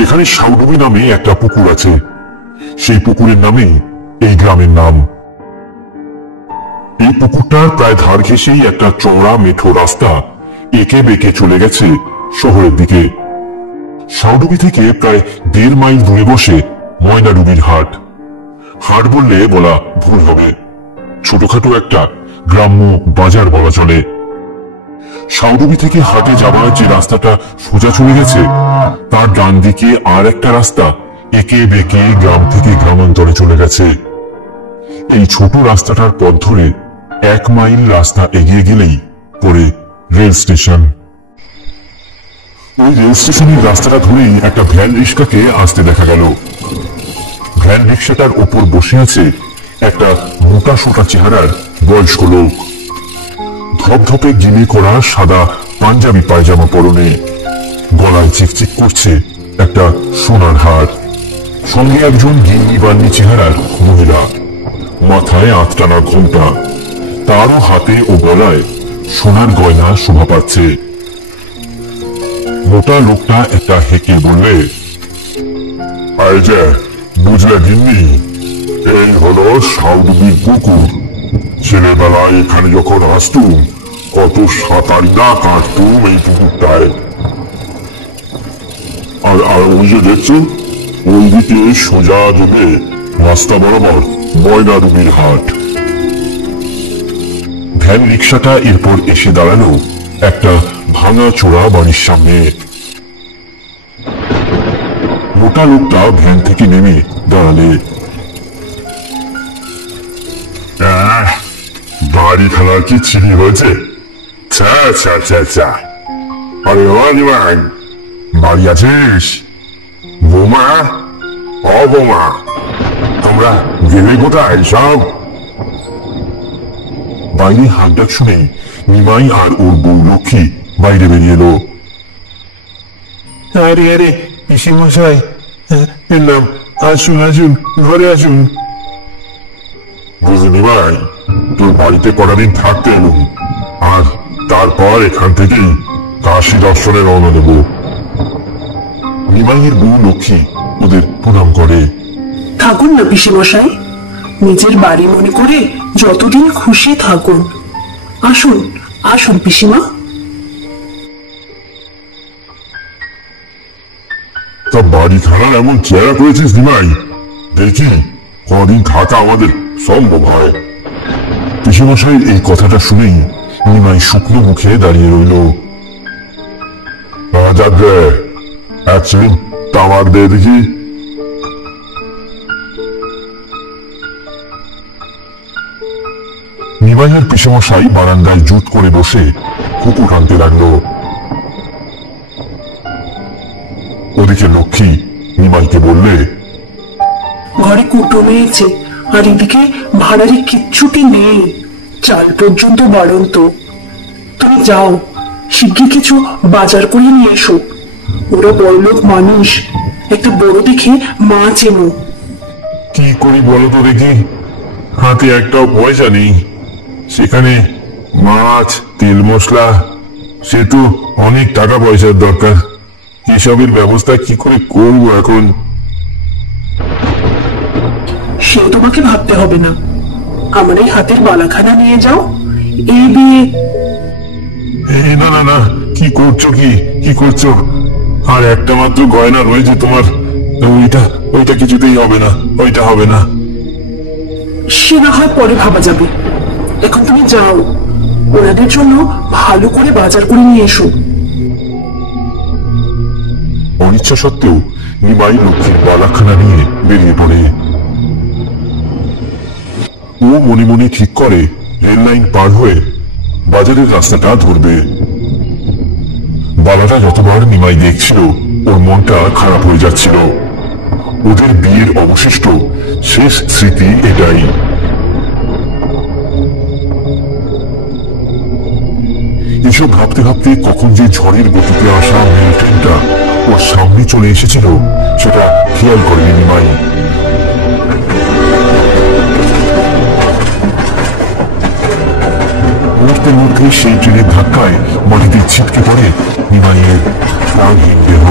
এখানে সাউডুবি নামে একটা পুকুর আছে, সেই পুকুরের নামেই এই গ্রামের নাম। এই পুকুরটার প্রায় ধার ঘেঁষেই একটা চওড়া মেঠো রাস্তা এঁকে বেঁকে চলে গেছে শহরের দিকে। সাউডুবি থেকে প্রায় 1.5 মাইল দূরে বসে ময়নাডুবির হাট। হাট বললে বলা ভুল হবে, ছোটখাটো একটা গ্রাম্য বাজার বলা চলে। সাউডুবি থেকে হাটে যাওয়ার যে রাস্তাটা সোজা চলে গেছে, তার ডান দিকে আর একটা রাস্তা এঁকে বেঁকে গ্রাম থেকে গ্রামান্তরে চলে গেছে। এই ছোট রাস্তাটার পথ ধরে 1 মাইল রাস্তা এগিয়ে গেলেই পরে রেল স্টেশন। ওই রেল স্টেশনের রাস্তাটা ধরেই একটা ভ্যান রিক্সাকে আসতে দেখা গেল। ভ্যান রিক্সাটার ওপর বসে আছে একটা মোটা সোটা চেহারার বয়স্ক লোক। ধপধপে গিলে করা সাদা পাঞ্জাবি পায়জামা পরনে, গলায় চিকচিক করছে একটা সোনার হার। সঙ্গে একজন গিন্নি বান্নি চেহারার মহিলা, মাথায় আটটানা ঘোমটা, তারও হাতে ও গলায় সোনার গয়না শোভা পাচ্ছে। মোটা লোকটা একটা হেঁকে বললে, এই যে বুঝলে গিন্নি, এই হলো সাউডুবির পুকুর। ছেলেবেলায় এখানে যখন আসতুম, কত সাঁতারিনা কাটতুম এই পুকুরটায়। আর ওই যে দেখছো, ওই দিকে সোজা যাবে রাস্তা বরাবর ময়নাডুবির হাট। ভ্যান রিক্সাটা এরপর এসে দাঁড়ালো একটা ভাঙা চোরা বাড়ির সামনে। মোটা লোকটা ভ্যান থেকে নেমে দাঁড়ালে, বাড়ি খানার কি চিনি হয়েছে? আরে অনিমান, বাড়ি আছিস? বোমা, ও বোমা, তোমরা গেলে কোথায় সব? বাইরে হাঁক ডাক শুনে নিমাই আর ওর বউ লক্ষ্মী বাইরে বেরিয়ে এলো। আরে আরে পিসিমশাই, এলাম, আসুন আসুন, ঘরে আসুন। বুঝলি নিমাই, তোর বাড়িতে কটা দিন থাকতে এলুম, আর তারপর এখান থেকেই কাশী দর্শনে রওনা দেব। নিমাইয়ের বউ লক্ষ্মী ওদের প্রণাম করে। থাকুন না পিসিমশাই, নিজের বাড়ি মনে করে যতদিন খুশি থাকুন। আসুন আসুন পিসিমা। তা বাড়ি খানার এমন চেহারা করেছিস নিমাই, দেখি কদিন থাকা আমাদের সম্ভব হয়। পিসেমশাইয়ের এই কথাটা শুনেই নিমাই শুকনো মুখে দাঁড়িয়ে রইল। যাবে এক সেকেন্ড তামাক দে দেখি। নিমাইয়ের পিসেমশাই বারান্দায় জুত করে বসে কুকুর টানতে লাগলো। ওদিকে লক্ষ্মী নিমাইকে বললে, ঘরে কুটুম এসেছে, আর এদিকে ভাড়ারে কিচ্ছুটি নেই, চাল পর্যন্ত বাড়ন্ত। তুমি যাও, শিগগির কিছু বাজার করে নিয়ে এসো। ওরা বড়লোক মানুষ, একটা বড় দেখে মাছ এনো। কি করি বলো তো দেখি, হাতে একটাও পয়সা নেই, সেখানে মাছ তেল মশলা, সে তো অনেক টাকা পয়সার দরকার। এসবের ব্যবস্থা কি করে করবো এখন? সে তোমাকে ভাবতে হবে না, আমার এই হাতের বালাখানা নিয়ে যাও। এই দিয়ে না না না, কি করছো, কি করছো? আর একটা মাত্র গয়না রয়েছে তোমার, ওইটা কিছুতেই হবে না, ওইটা হবে না। সে না হয় পরে ভাবা যাবে, এখন তুমি যাও, ওনাদের জন্য ভালো করে বাজার করে নিয়ে এসো। অনিচ্ছা সত্ত্বেও নিমাই লক্ষ্মীর বালাখানা নিয়ে বেরিয়ে পড়ে। ও মনে মনে ঠিক করে রেল লাইন পার হয়ে বাজারের রাস্তাটা ধরবে। বালাটা যতবার নিমাই দেখছিল, ওর মনটা খারাপ হয়ে যাচ্ছিল। ওদের বিয়ের অবশিষ্ট শেষ স্মৃতি এটাই। এসব ভাবতে ভাবতে কখন যে ঝড়ের গতিতে আসা মেল ট্রেনটা ওর সামনে চলে এসেছিল, সেটা খেয়াল করেনি নিমাই। মুহূর্তের মধ্যে সেই ট্রেনের ধাক্কায় মাটিতে ছিটকে পড়ে নিমাইয়ের প্রাণহীন দেহ।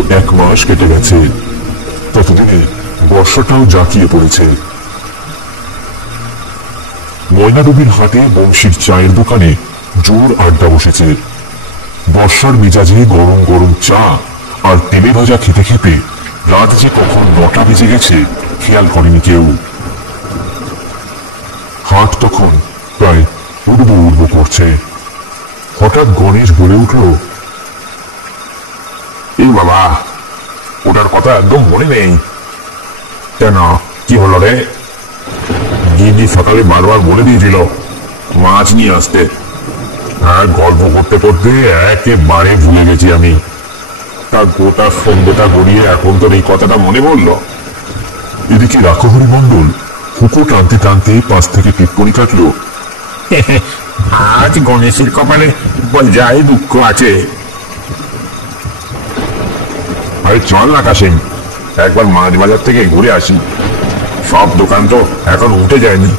1 মাস কেটে গেছে। ততদিনে বর্ষাটাও জাঁকিয়ে পড়েছে। ময়নাডুবির হাটে বংশীর চায়ের দোকানে জোর আড্ডা বসেছে। বর্ষার মেজাজে গরম গরম চা আর তেলে ভাজা খেতে খেতে রাত যে কখন 9টা বেজে গেছে খেয়াল করেনি কেউ। হাট তখন প্রায় উড়বো উড়বো করছে। হঠাৎ গণেশ বলে উঠল, এই বাবা, ওটার কথা একদম মনে নেই। কেন, কি হলো রে? গিন্নি সকালে বারবার বলে দিয়েছিল মাছ নিয়ে আসতে। আর গল্প করতে করতে একেবারে ভুলে গেছি আমি। তা গোটা সন্ধ্যেটা গড়িয়ে এখন তোর এই কথাটা মনে পড়লো। এদিকে রাখহরি মণ্ডল হুকো টানতে টানতে পাশ থেকে টিপ্পনি কাটলো, আজ গণেশের কপালে যাই দুঃখ আছে। আরে চল না কাশিম, একবার মাছ বাজার থেকে ঘুরে আসি। সব দোকান তো এখন উঠে যায়নি,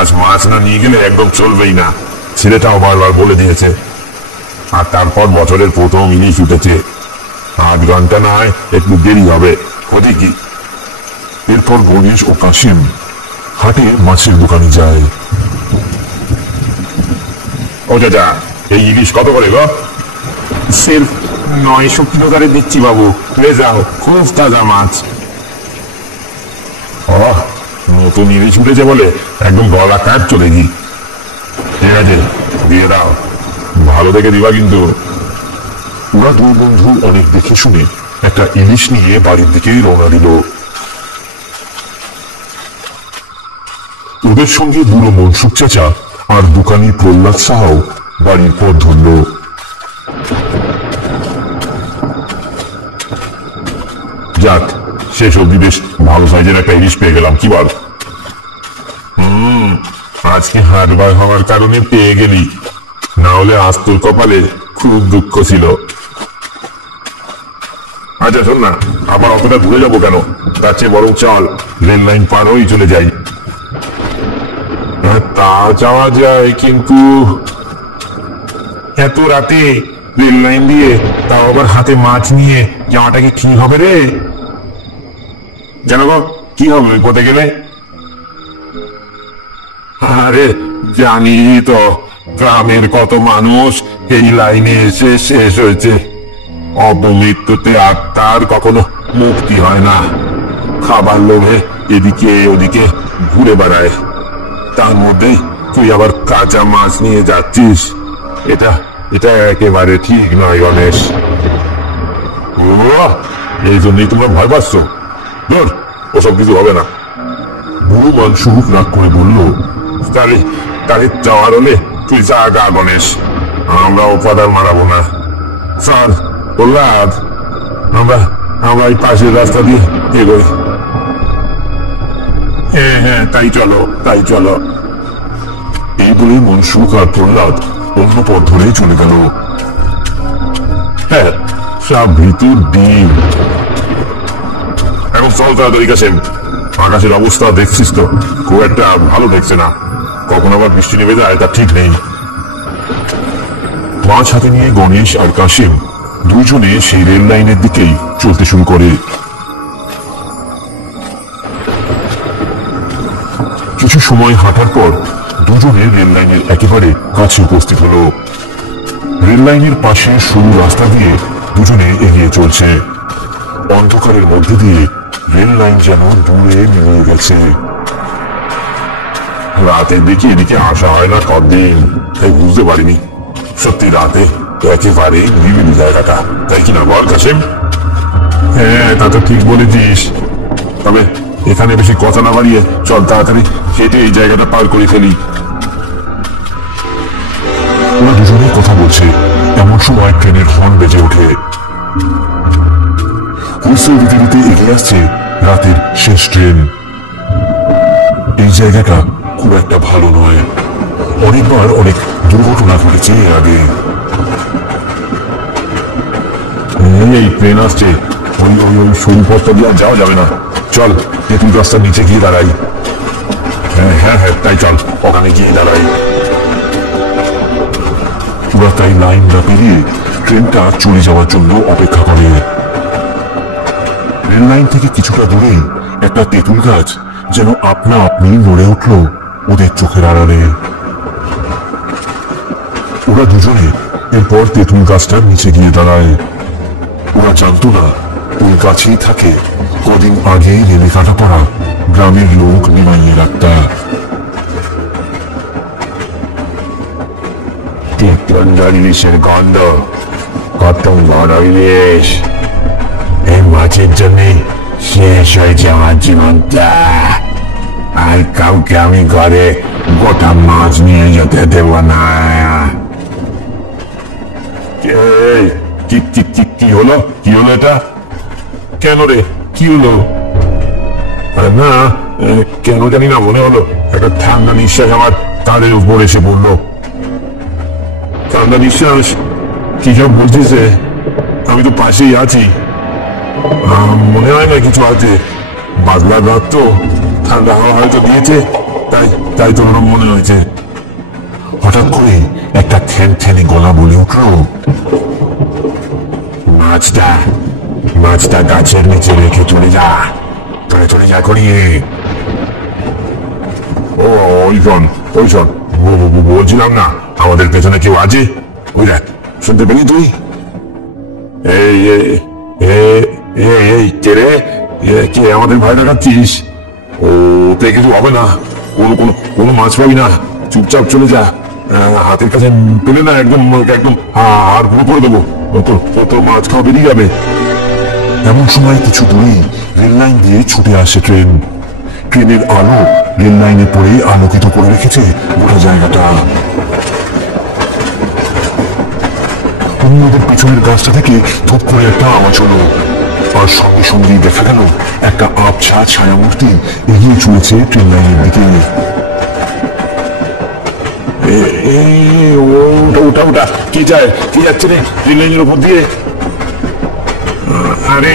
আজ মাছ না নিয়ে গেলে একদম চলবেই না। ছেলেটাও বারবার বলে দিয়েছে। আর তারপর বছরের প্রথম ইলিশ উঠেছে, 8 ঘন্টা না হয় একটু দেরি হবে, ক্ষতি কি? এরপর গণেশ ও কাশিম হাটে মাছের দোকানে যায়। ও চাচা, এই ইলিশ কত করে গো? সির্ফ 900 কিলো করে দিচ্ছি বাবু, লে যাও, খুব তাজা মাছ। নতুন ইলিশ উঠেছে বলে একদম গলা কাট চলে গি। ঠিক আছে, দিয়ে দাও, ভালো দেখে দিবা কিন্তু। ওরা দুই বন্ধু অনেক দেখে শুনে একটা ইলিশ নিয়ে বাড়ির দিকে রওনা দিল। ওদের সঙ্গে বুড়ো মনসুখ চাচা আর দোকানি প্রহ্লাদ সাহাও বাড়ির পথ ধরল। যাক, শেষ অব্দি বেশ ভালো সাইজের একটা ইলিশ পেয়ে গেলাম, কি বল? আজকে হাট বার হওয়ার কারণে পেয়ে গেলি, না হলে আজ তোর কপালে খুব দুঃখ ছিল। আচ্ছা শোন না, আবার অতটা ঘুরে যাবো কেন? তার চেয়ে বরং চল রেল লাইন পার হয়েই চলে যাই। তা যাওয়া যায়, কিন্তু এত রাতে রেল লাইন দিয়ে, তাও আবার হাতে মাছ নিয়ে যাওয়াটা কি ঠিক হবে রে? জানো গো, কি হবে কোথায় গেলে? আরে জানি তো, গ্রামের কত মানুষ এই লাইনে এসে শেষ হয়েছে। অপমৃত্যুতে আত্মার কখনো মুক্তি হয় না। খাবার লোভে এদিকে ওদিকে ঘুরে বেড়ায়, তার মধ্যে তুই আবার কাঁচা মাছ নিয়ে যাচ্ছিস। এটা এটা একেবারে ঠিক নয় গণেশ। এই জন্যই তোমরা ভয় পাচ্ছ? ধর, ওসব কিছু হবে না। বুড়ো মনসুখ রাগ করে বলল, তাহলে যাওয়ার হলে তুই যা গা গণেশ, আমরা ওপাদার মারাবো না। স্যার প্রহ্লাদ, আমরা এই পাশের রাস্তা দিয়ে এগোই। হ্যাঁ, তাই চলো। এই বলে মনসুখ আর প্রহ্লাদ অন্য পথ ধরে চলে গেল। হ্যাঁ, সব ভিতর ডিম। এখন চল তাড়াতাড়ি কাশিম, আকাশের অবস্থা দেখছিস তো, খুব একটা ভালো দেখছে না। কখন আবার বৃষ্টি নেমে যায় তা ঠিক নেই। মাছ হাতে নিয়ে গণেশ আর কাশিম দুজনে সেই রেল লাইনের দিকেই চলতে শুরু করে। কিছু সময় হাঁটার পর দুজনে রেল লাইনের একেবারে কাছে উপস্থিত হলো। রেল লাইনের পাশে সরু রাস্তা দিয়ে দুজনে এগিয়ে চলছে। অন্ধকারের মধ্যে দিয়ে রেল লাইন যেন দূরে মিলিয়ে গেছে। রাতের দিকে এদিকে আসা হয় না কদিন, তাই বুঝতে পারিনি। সত্যি রাতে একেবারে নিরিবিলি জায়গাটা, তাই কিনা বল কাশিম? হ্যাঁ, তা তো ঠিক বলেছিস। তবে এখানে বেশি কথা না বাড়িয়ে চল তাড়াতাড়ি হেঁটে এই জায়গাটা পার করে ফেলি। ওরা দুজনেই কথা বলছে, এমন সময় ট্রেনের হর্ন বেজে ওঠে। হুইসেল দিতে দিতে এগিয়ে আসছে রাতের শেষ ট্রেন। এই জায়গাটা খুব একটা ভালো নয়, অনেকবার অনেক দুর্ঘটনা ঘটেছে এর আগে। এই ট্রেন আসছে, ওই সরু পথটা দিয়ে যাওয়া যাবে না। চল নতুন রাস্তার নিচে গিয়ে দাঁড়াই। হ্যাঁ, তাই চল ওখানে গিয়ে দাঁড়াই। ওরা তাই লাইন না পেরিয়ে ট্রেনটা চলে যাওয়ার জন্য অপেক্ষা করে। রেল লাইন থেকে কিছুটা দূরে একটা তেঁতুল গাছ যেন আপনা আপনি নড়ে উঠল ওদের চোখের আড়ালে। ওরা দুজনে এরপর তেঁতুল গাছটার নিচে গিয়ে দাঁড়ায়। ওরা জানতো না ওই গাছেই থাকে কদিন আগে রেলে কাটা পড়া গ্রামের লোক নিমাইয়ের আত্মা। তেঁতুল ইলিশের গন্ধ, কত বড় ইলিশ! এই মাছের জন্য শেষ হয়েছে আমার জীবনটা। আর কাউকে আমি ঘরে গোটা মাছ নিয়ে যেতে দেব না। কি হলো? কি হলো এটা? কেন রে, কি হলো? না, কেন জানি না, মনে হলো একটা ঠান্ডা নিঃশ্বাস আমার তাদের উপর এসে পড়লো। ঠান্ডা নিঃশ্বাস? কি সব বলছিস? আমি তো পাশেই আছি, মনে হয় না কিছু আছে। বাদলার রাত তো, ঠান্ডা হাওয়া হয়তো দিয়েছে, তাই তাই তোর মনে হয়েছে। হঠাৎ করে একটা ঠ্যান গলা বলে উঠল, মাছটা গাছের নিচে রেখে চলে যা, চলে যা করিয়ে। ওই শোন, বলছিলাম না আমাদের পেছনে কেউ আছে? ওই দেখ, শুনতে পেলি তুই? এই কে রে? কে আমাদের ভয় দেখাচ্ছিস? ওতে কিছু হবে না, কোনো মাছ পাবি না, চুপচাপ চলে যা। হাতের কাছে পেলে না একদম আর পুরো করে দেবো, তোর মাছ খাওয়া বেরিয়ে যাবে। এমন সময় কিছু দূরে রেল লাইন দিয়ে ছুটে আসে ট্রেন। ট্রেনের আলো রেল লাইনে পড়ে আলোকিত করে রেখেছে গোটা জায়গাটা। অন্যদের পিছনের গাছটা থেকে ধূপ করে একটা আওয়াজ হলো, আর সঙ্গে সঙ্গে দেখা গেল একটা আবছা ছায়ামূর্তি এগিয়ে চলেছে ট্রেন লাইনের দিকে। ওটা কি যায়? কি যাচ্ছে রে রেল লাইনের উপর দিয়ে? আরে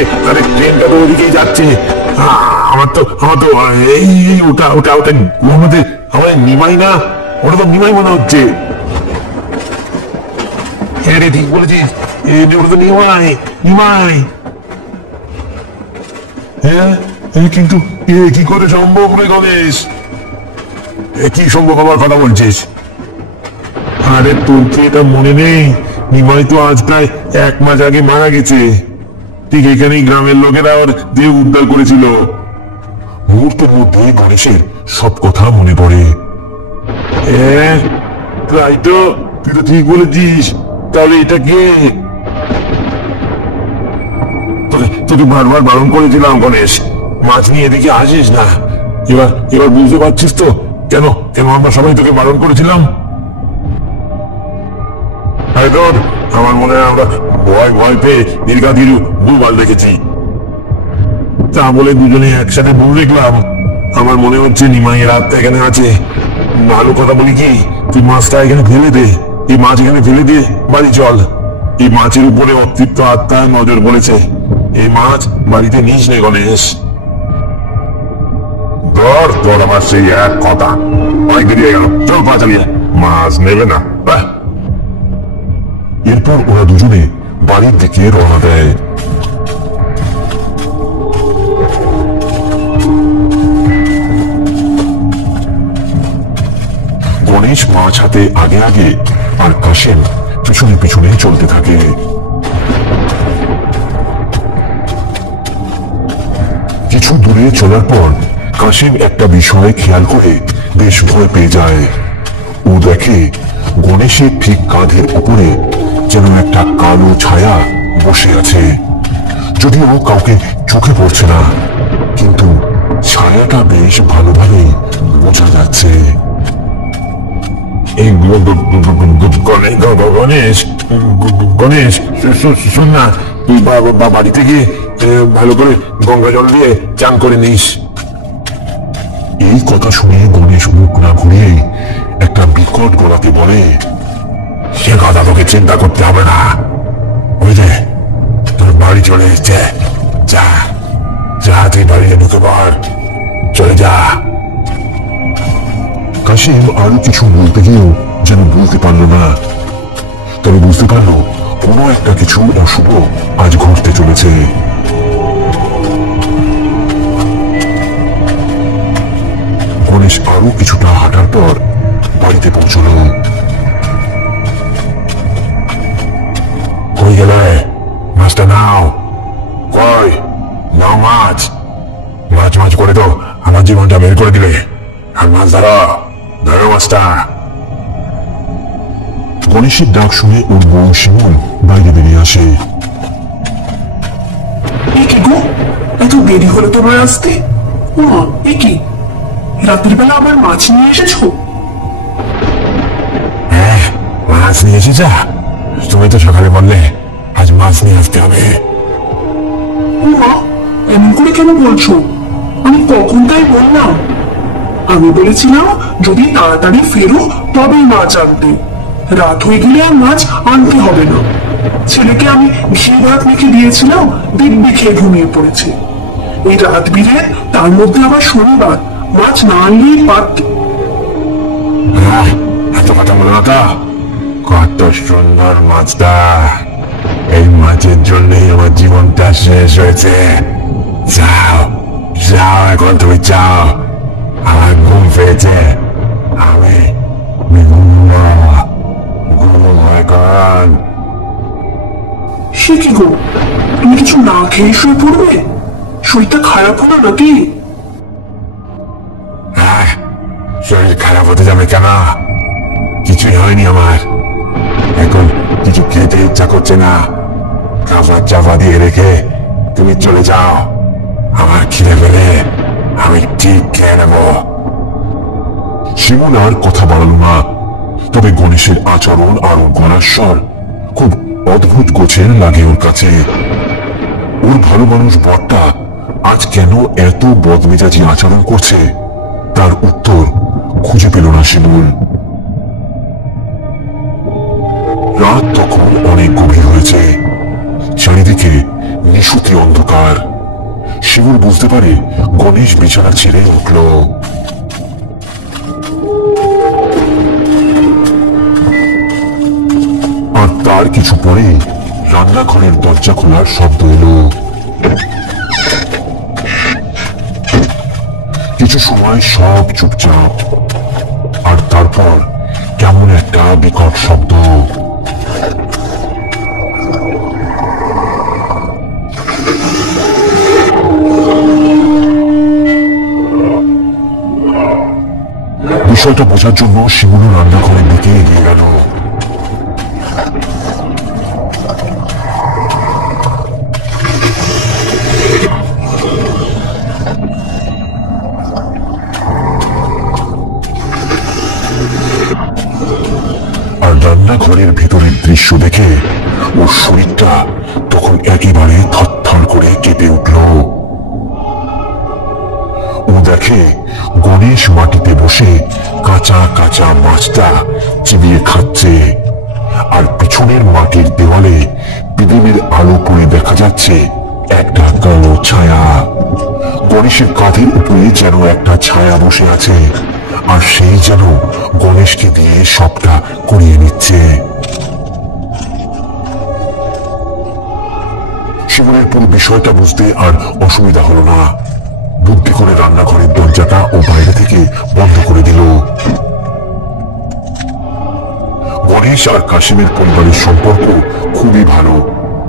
ট্রেনটা তো ওদিকেই যাচ্ছে। আমার তো এই ওটা আমাদের নিমাই না? ওটা তো নিমাই মনে হচ্ছে। হ্যাঁ রে, ঠিক বলেছিস, ওটা তো নিমাই। হ্যাঁ, কিন্তু কি করে সম্ভব রে গণেশ? কি সম্ভব হওয়ার কথা বলছিস? আরে তোর কি এটা মনে নেই? নিমাই তো আজ প্রায় 1 মাস আগে মারা গেছে। ঠিক এখানেই গ্রামের লোকেরা ওর দেহ উদ্ধার করেছিল। মুহূর্তের মধ্যে গণেশের সব কথা মনে পড়ে। তাই তো, তুই তো ঠিক বলেছিস। তাহলে এটা কে? তোকে বারবার বারণ করেছিলাম গণেশ, মাছ নিয়ে এদিকে আসিস না। এবার বুঝতে পারছিস তো কেন আমরা সবাই তোকে বারণ করেছিলাম? আমার মনে হয় আমরা ভয় পেয়ে দীর্ঘাদিরু ভুলভাল দেখেছি। তা বলে দুজনে একসাথে ভুল দেখলাম। আমার মনে হচ্ছে নিমাইয়ের আত্মা এখানে আছে। ভালো কথা বলি কি, তুই মাছটা এখানে ফেলে দে, এই মাছ এখানে ফেলে দিয়ে বাড়ি চল। এই মাছের উপরে অতৃপ্ত আত্মা নজর পড়েছে। এই মাছ বাড়িতে নিস নে গণেশ। তোর আমার সেই এক কথা, অনেক দেরি হয়ে গেল, চল পা চালিয়ে। মাছ নেবে না? এরপর ওরা দুজনে বাড়ির দিকে রওনা দেয়। গণেশ মাছ হাতে আগে আর কাশেম পিছনে চলতে থাকে। কিছু দূরে চলার পর কাশেম একটা বিষয় খেয়াল করে বেশ ভয় পেয়ে যায়। ও দেখে গণেশের ঠিক কাঁধের উপরে যেন একটা কালো ছায়া বসে আছে। যদিও কাউকে চোখে পড়ছে না, কিন্তু ছায়াটা বেশ ভালোভাবেই বোঝা যাচ্ছে। গণেশ, শোন না, তুই বাড়িতে গিয়ে ভালো করে গঙ্গা জল দিয়ে চান করে নিস। এই কথা শুনে গণেশ মুখ না ঘুরিয়ে একটা বিকট গলাতে বলে, সে কথা তোকে চিন্তা করতে হবে না। ওই যে তোর বাড়ি চলে এসছে, যা তুই বাড়িতে ঢুকে পড়, চলে যা। কাশিম আরো কিছু বলতে গিয়েও যেন বলতে পারলো না। তবে বুঝতে পারলো কোনো একটা কিছু অশুভ আজ ঘটতে চলেছে। আরো কিছুটা হাঁটার পর বাড়িতে পৌঁছল। কই গেলে? মাছটা নাও। কই নাও মাছ। মাছ মাছ করে তো আমার জীবনটা বের করে দিলে। আর মাছ ধরো, ধরো মাছটা। গণেশের ডাক শুনে ওর বউ শিমুল বাইরে বেরিয়ে আসে। কি গো, এত দেরি হলো তোমার আসতে? কি রাতের বেলা আবার মাছ নিয়ে এসেছো? হ্যাঁ, মাছ নিয়ে এসেছা? তুমি তো সকালে বললে আজ মাছ নিয়ে আসতে হবে। এমন করে কেন বলছো? আমি কখন তাই বললাম? আমি বলেছিলাম যদি তাড়াতাড়ি ফেরো তবেই মাছ আনতে। রাত হয়ে গেলে আর মাছ আনতে হবে না। ছেলেকে আমি ঘি ভাত মেখে দিয়েছিলাম, দিব্যি খেয়ে ঘুমিয়ে পড়েছে। এই রাত বিরে, তার মধ্যে আবার শনিবার, মাছ না আনলেই পারত। এত কথা বলো না তো। কত সুন্দর মাছটা। এই মাছের জন্যই আমার জীবনটা শেষ হয়েছে। যাও যাও, এখন তুমি যাও। আমার ঘুম পেয়েছে। আমি এখন। সে কি গো, তুমি কিছু না খেয়ে শুয়ে পড়বে? শরীরটা খারাপ হলো নাকি? শরীর খারাপ হতে যাবে কেন? কিছুই হয়নি আমার। এখন কিছু খেতে ইচ্ছা করছে না। খাবার চাপা দিয়ে রেখে তুমি চলে যাও। আমার খিদে পেলে আমি ঠিক খেয়ে নেব। শিমুল আর কথা বাড়ালো না। তবে গণেশের আচরণ আর ওর গলার স্বর খুব অদ্ভুত গোছের লাগে ওর কাছে। ওর ভালো মানুষ বরটা আজ কেন এত বদমেজাজি আচরণ করছে, তার উত্তর খুঁজে পেল না শিমুল। রাত তখন অনেক গভীর হয়েছে। চারিদিকে নিশুতি অন্ধকার। শিমুল বুঝতে পারে গণেশ বিছানা ছেড়ে উঠল। আর তার কিছু পরে রান্নাঘরের দরজা খোলার শব্দ এলো। কিছু সময় সব চুপচাপ। আর তারপর কেমন একটা বিকট শব্দ। বিষয়টা বোঝার জন্য শিমুল রান্নাঘরের দিকে এগিয়ে গেল। আর রান্নাঘরের ভেতরের দৃশ্য দেখে ওর শরীরটা তখন একেবারে থরথর করে কেঁপে উঠল। ও দেখে গণেশ মাটিতে বসে কাঁচা কাঁচা মাছটা চিবিয়ে খাচ্ছে। আর পিছনের মাটির দেওয়ালে পিদিমের আলো পড়ে দেখা যাচ্ছে একটা কালো ছায়া। গণেশের কাঁধের উপরে যেন একটা ছায়া বসে আছে, আর সেই যেন গণেশকে দিয়ে সবটা করিয়ে নিচ্ছে। শিমুলের পুরো বিষয়টা বুঝতে আর অসুবিধা হলো না। বুদ্ধি করে রান্নাঘরের দরজাটা ও বাইরে থেকে বন্ধ করে দিল। গণেশ আর কাশিমের পরিবারের সম্পর্ক খুবই ভালো।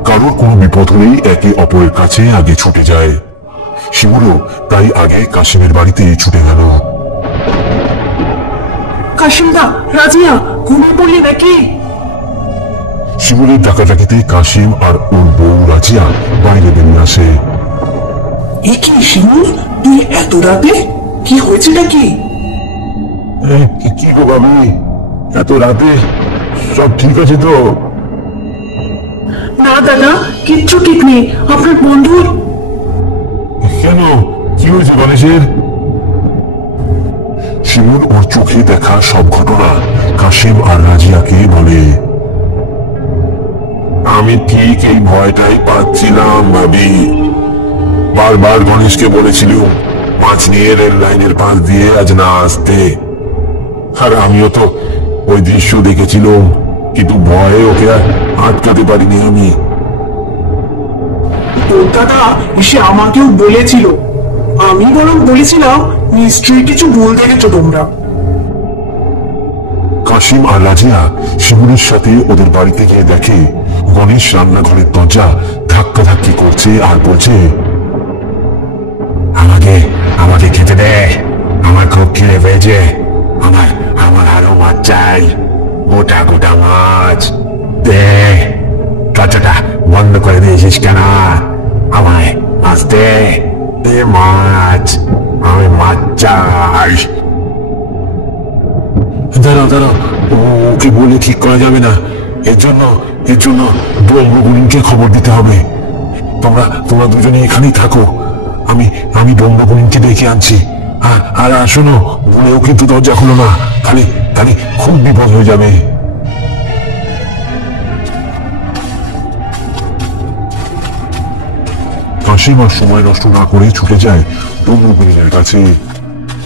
কারোর কোনো বিপদ হলেই একে অপরের কাছে আগে ছুটে যায়। শিমুলও তাই আগে কাশিমের বাড়িতে ছুটে গেল। কাশিমদা, রাজিয়া, ঘুমিয়ে পড়লি নাকি? শিমুলের ডাকাডাকিতে কাশিম আর ওর বউ রাজিয়া বাইরে বেরিয়ে আসে। কি শিমুল, তুই এত রাতে? কি হয়েছে নাকি? কি গো ভাবি, এত রাতে? সব ঠিক আছে তো? না দাদা, কিচ্ছু ঠিক নেই। আপনার বন্ধুর। কেন, কি হয়েছে গণেশের? শিমুল ওর চোখে দেখা সব ঘটনা কাশিম আর রাজিয়াকে বলে। আমি ঠিক এই ভয়টাই পাচ্ছিলাম ভাবি। বারবার গণেশকে বলেছিল মাছ নিয়ে রেল লাইনের পাশ দিয়ে আজ না আসতে। আর আমিও তো ওই দৃশ্য দেখেছিলাম, কিন্তু ভয়ে ওকে আটকাতে পারিনি আমি। তোর দাদা এসে আমাকেও বলেছিল। আমি বরং বলেছিলাম নিশ্চয়ই কিছু ভুল দেখেছো তোমরা। কাশিম আর রাজিয়া শিমুলের সাথে ওদের বাড়িতে গিয়ে দেখে গণেশ রান্নাঘরের দরজা ধাক্কা ধাক্কি করছে আর বলছে, আমাকে আমাকে খেতে দে, আমার খুব খিদে পেয়েছে, আমার আমার আরো মাছ চাই, গোটা গোটা মাছ দে। দরজাটা বন্ধ করে দিয়েছিস কেন? আমায় মাছ দে, দে মাছ, আমি মাছ চাই। দাঁড়াও দাঁড়াও, ওকে বলে ঠিক করা যাবে না, এর জন্য ব্রহ্মগুণীকে খবর দিতে হবে। তোমরা দুজনে এখানেই থাকো, আমি ব্রহ্মগুণীকে ডেকে আনছি। আর শোনো, বলেও কিন্তু দরজা খুলো না, তাহলে খুব বিপদ হয়ে যাবে। কাশিম আর সময় নষ্ট না করে ছুটে যায় ব্রহ্মগুণীর কাছে।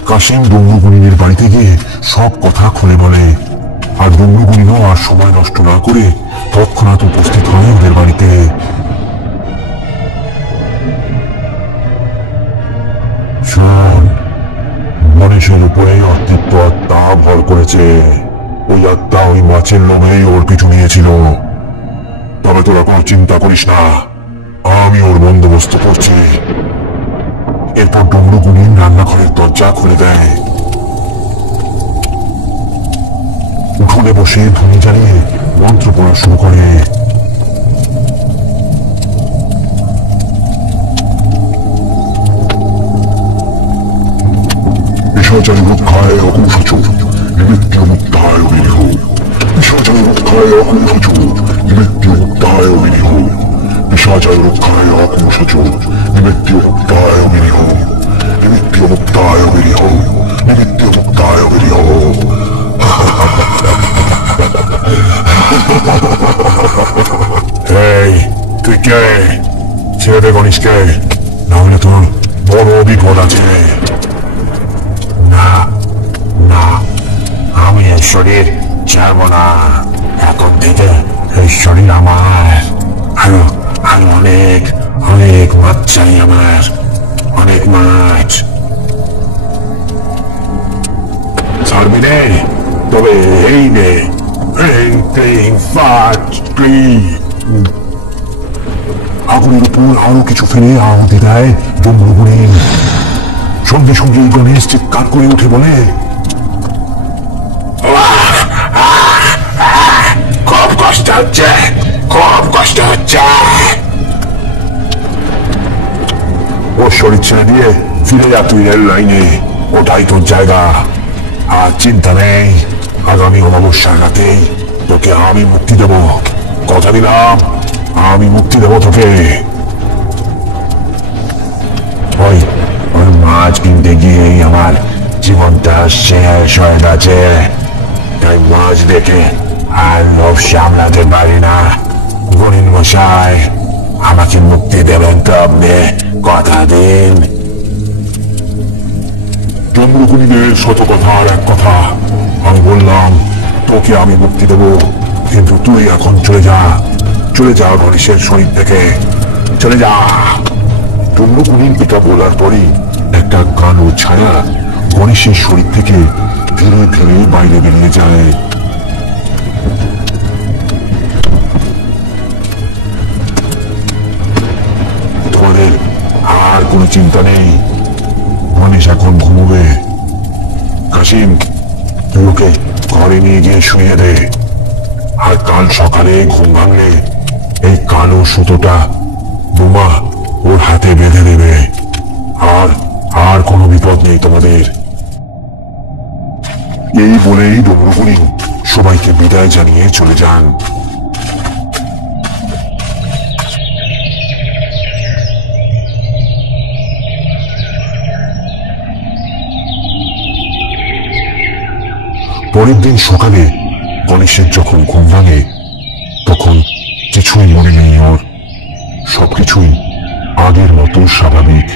কাশিম ব্রহ্মগুণীর বাড়িতে গিয়ে সব কথা খুলে বলে, আর ব্রহ্মগুণীও আর সময় নষ্ট না করে তৎক্ষণাৎ উপস্থিত হয় ওদের বাড়িতে। শোন, গণেশের উপরে অস্তিত্ব আত্মা ভর করেছে, ওই আত্মা ওই মাছের লোভে ওর পিছু নিয়েছিল। তবে তোরা কোনো চিন্তা করিস না, আমি ওর বন্দোবস্ত করছি। এরপর ডমরুগুনি রান্নাঘরের দরজা খুলে দেয়। উঠোনে বসে ধুনি জ্বালিয়ে মন্ত্র পড়া শুরু করে। বিষাচারী রক্ষায় অকুশচ, নিমিত্য মুক্তায় বিনিহ। বিষাচারী রক্ষায় অকুশচ, নিমিত্য মুক্তায় বিনিহ। বিষাচারী রক্ষায় অকুশচ, নিমিত্য মুক্তায় বিনিহ। নিমিত্য মুক্তায় বিনিহ, নিমিত্য মুক্তায় বিনিহ। এই, তুই কে? ছেড়ে দে গণেশকে, নাহলে তোর বড় বিপদ আছে। না না, আমি এই শরীর ছাড়বো না, এখন থেকে এই শরীর আমার। আরো আরো অনেক অনেক মাছ চাই আমার, অনেক মাছ। ছাড়বি রে? তবে এই নে, আগুনের উপর আরো কিছু ফেলে আহুতি দেয় ব্রহ্মগুণী। সঙ্গে সঙ্গে গণেশ চিৎকার করে উঠে বলে, খুব কষ্ট হচ্ছে, খুব কষ্ট হচ্ছে। ওর শরীর ছেড়ে দিয়ে ফিরে যা তুই রেল লাইনে, ওটাই তোর জায়গা। আর চিন্তা নেই, আগামী অমাবস্যার রাতেই তোকে আমি মুক্তি দেব, কথা দিলাম, আমি মুক্তি দেব তোকে। ওই মাছ কিনতে গিয়েই আমার জীবনটা শেষ হয়ে গেছে, তাই মাছ দেখে আর লোভ সামলাতে পারি না। গণিন মশাই, আমাকে মুক্তি দেবেন তো আপনি, কথা দিন। চন্দ্রগুণীদের শত কথা আর এক কথা। আমি বললাম তোকে আমি মুক্তি দেব, কিন্তু তুই এখন চলে যা, চলে যা গণেশের শরীর থেকে, চলে যা। চন্দ্রগুণীর এটা বলার পরই একটা কালো ছায়া গণেশের শরীর থেকে ধীরে ধীরে বাইরে বেরিয়ে যায়। তোমাদের আর কোনো চিন্তা নেই, গণেশ এখন ঘুমোবে। কাশিম, তুই ওকে ঘরে নিয়ে গিয়ে শুয়ে দে, আর কাল সকালে ঘুম ভাঙলে এই কালো সুতোটা বোমা ওর হাতে বেঁধে দেবে। আর কোনো বিপদ নেই তোমাদের। এই বলেই ডমরুগুণী সবাইকে বিদায় জানিয়ে চলে যান। পরের দিন সকালে গণেশের যখন ঘুম ভাঙে, তখন কিছুই মনে নেই ওর, সবকিছুই আগের মতো স্বাভাবিক।